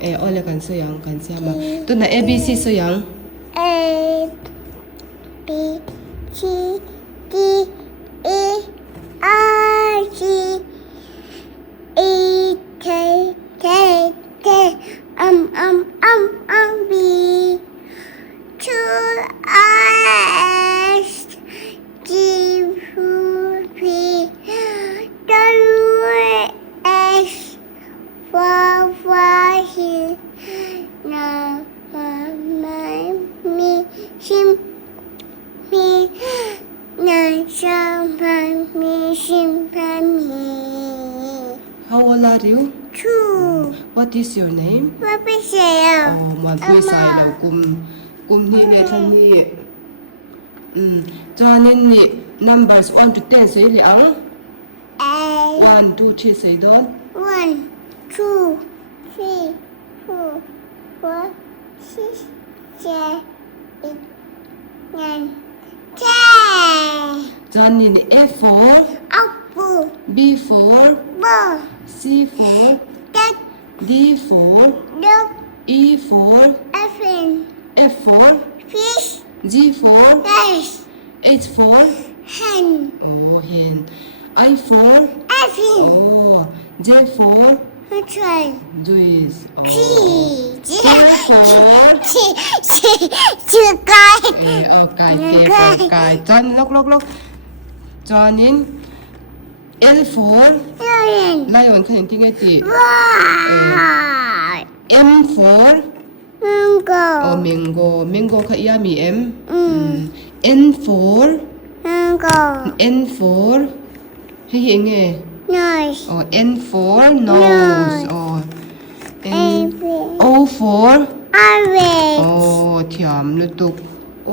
Ole kan so yang kan siapa? Tu na ABC so yang. A B C D E R G E K K K B Q R S T U V W X Y now me shim me na sham me shim me. How old are you? 2 What is your name? Muanpuii Sailo. Muanpuii Sailo kum ni le than ni. Cho nên ni numbers 1 to 10 so li ang. 1 2 3 say don. 1 2 3 4 5 6 7 8 9 10. Cho nên ni A for Apple B for ball C for duck D for dog E for elephant F for fish G for fish H for hen hen. I for elephant J for train juice. K K for chữ cái K for cài. Lốc cho nên L for lion khánh tiếng ấy chị. wow M for mango mango khá ia mi em. N for hay hiện nghe. nose N for nose. O for orange thiểm lưu tục. O